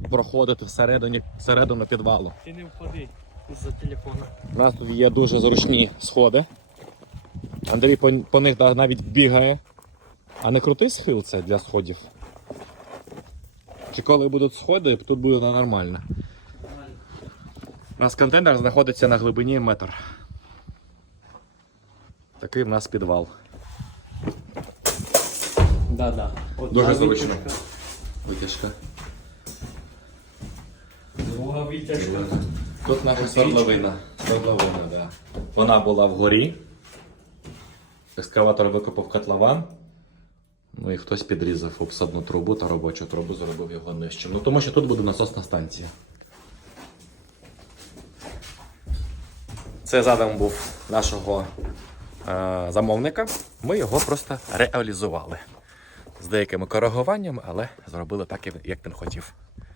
проходити всередину підвалу. Ти не впади із-за телефона. У нас тут є дуже зручні сходи. Андрій по них навіть бігає. А не крутий схил це для сходів? Чи коли будуть сходи, тут буде нормально. У нас контейнер знаходиться на глибині 1 метр. Такий в нас підвал. Да. Дуже зручно. Витяжка. Друга витяжка. Тут наша свердловина. Да. Вона була вгорі. Екскаватор викопав котлован. Ну і хтось підрізав обсадну трубу та робочу трубу, зробив його нижчим. Ну тому що тут буде насосна станція. Це задум був нашого замовника. Ми його просто реалізували. З деякими коригуваннями, але зробили так, як він хотів.